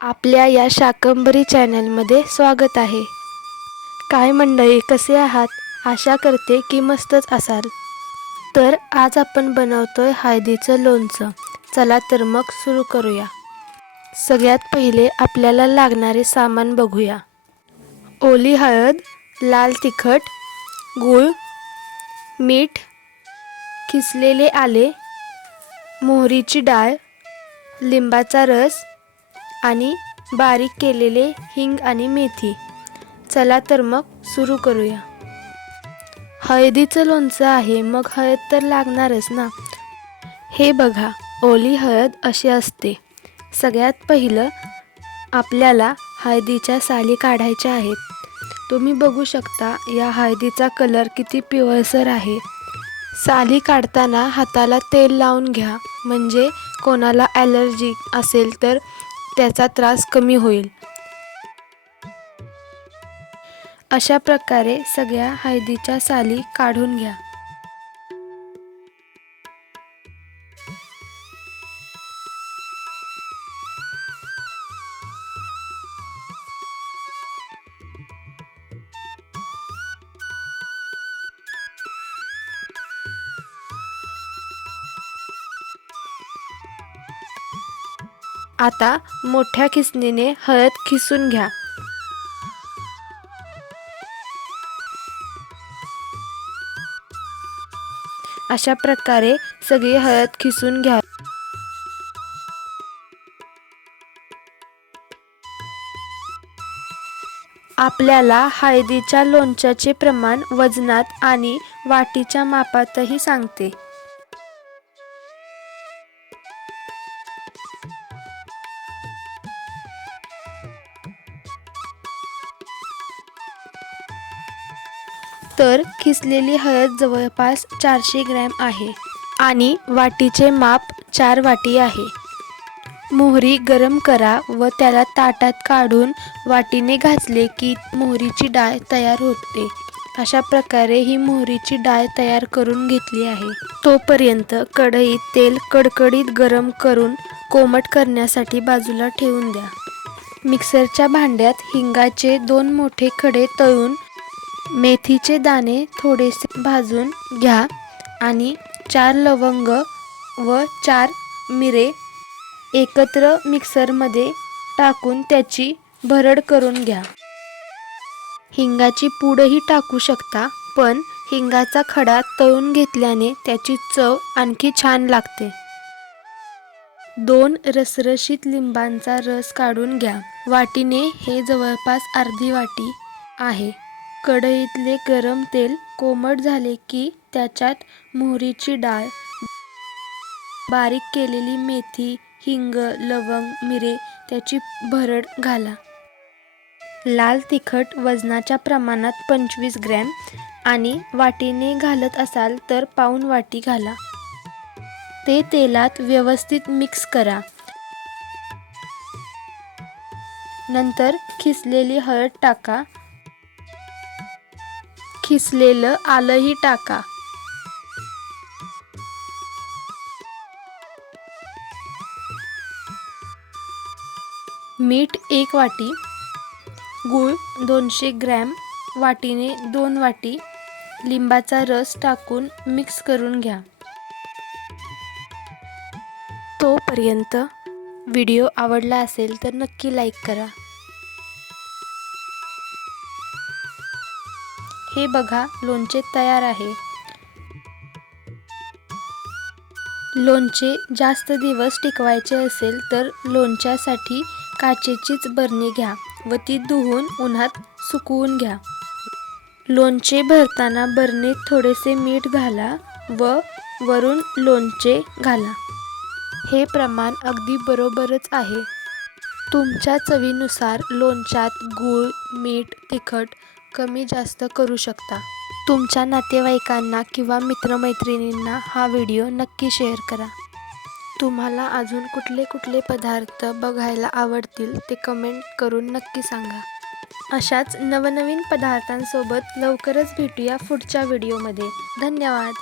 आपल्या या शाकंभरी चॅनलमध्ये स्वागत आहे. काय मंडळी कसे आहात? आशा करते की मस्तच असाल. तर आज आपण बनवतोय हळदीचं लोणचं. चला तर मग सुरू करूया. सगळ्यात पहिले आपल्याला लागणारे सामान बघूया. ओली हळद लाल तिखट गूळ मीठ किसलेले आले मोहरीची डाळ लिंबाचा रस आणि बारीक केलेले हिंग आणि मेथी. चला तर मग सुरू करूया. हळदीचं लोणचं आहे मग हळद तर लागणारच ना? हे बघा ओली हळद अशी असते. सगळ्यात पहिलं आपल्याला हळदीच्या साली काढायच्या आहेत. तुम्ही बघू शकता या हळदीचा कलर किती पिवळसर आहे. साली काढताना हाताला तेल लावून घ्या म्हणजे कोणाला ॲलर्जी असेल तर त्याचा त्रास कमी होईल. अशा प्रकारे सगळ्या हळदीच्या साली काढून घ्या. आता मोठ्या खिसणीने हळद खिसून घ्या. अशा प्रकारे सगळी हळद खिसून घ्या. आपल्याला हळदीच्या लोणच्याचे प्रमाण वजनात आणि वाटीच्या मापातही सांगते. तर खिसलेली हळद जवळपास चारशे ग्रॅम आहे. आणि वाटीचे माप चार वाटी आहे. मोहरी गरम करा व त्याला ताटात काढून वाटीने घासले की मोहरीची डाळ तयार होते. अशा प्रकारे ही मोहरीची डाळ तयार करून घेतली आहे. तोपर्यंत कढईत तेल कडकडीत गरम करून कोमट करण्यासाठी बाजूला ठेवून द्या. मिक्सरच्या भांड्यात हिंगाचे दोन मोठे खडे तळून मेथीचे दाणे थोडेसे भाजून घ्या आणि चार लवंग व चार मिरे एकत्र मिक्सरमध्ये टाकून त्याची भरड करून घ्या. हिंगाची पूडही टाकू शकता पण हिंगाचा खडा तळून घेतल्याने त्याची चव आणखी छान लागते. दोन रसरशीत लिंबांचा रस काढून घ्या. वाटीने हे जवळपास अर्धी वाटी आहे. कढईतले गरम तेल कोमट झाले की त्याच्यात मोहरीची डाळ बारीक केलेली मेथी हिंग लवंग मिरे त्याची भरड घाला. लाल तिखट वजनाच्या प्रमाणात पंचवीस ग्रॅम आणि वाटीने घालत असाल तर पाऊन वाटी घाला. ते तेलात व्यवस्थित मिक्स करा. नंतर खिसलेली हळद टाका. खिसलेलं आलंही टाका. मीठ एक वाटी गूळ दोनशे ग्रॅम वाटीने दोन वाटी लिंबाचा रस टाकून मिक्स करून घ्या. तोपर्यंत व्हिडिओ आवडला असेल तर नक्की लाईक करा. हे बघा लोणचे तयार आहे. लोणचे जास्त दिवस टिकवायचे असेल तर लोणच्यासाठी काचेचीच बरणी घ्या व ती धुवून उन्हात सुकवून घ्या. लोणचे भरताना बरणीत थोडेसे मीठ घाला व वरून लोणचे घाला. हे प्रमाण अगदी बरोबरच आहे. तुमच्या चवीनुसार लोणच्यात गूळ मीठ तिखट कमी जास्त करू शकता. तुमच्या नातेवाईकांना किंवा मित्रमैत्रिणींना हा व्हिडिओ नक्की शेअर करा. तुम्हाला अजून कुठले कुठले पदार्थ बघायला आवडतील ते कमेंट करून नक्की सांगा. अशाच नवनवीन पदार्थांसोबत लवकरच भेटूया पुढच्या व्हिडिओमध्ये. धन्यवाद.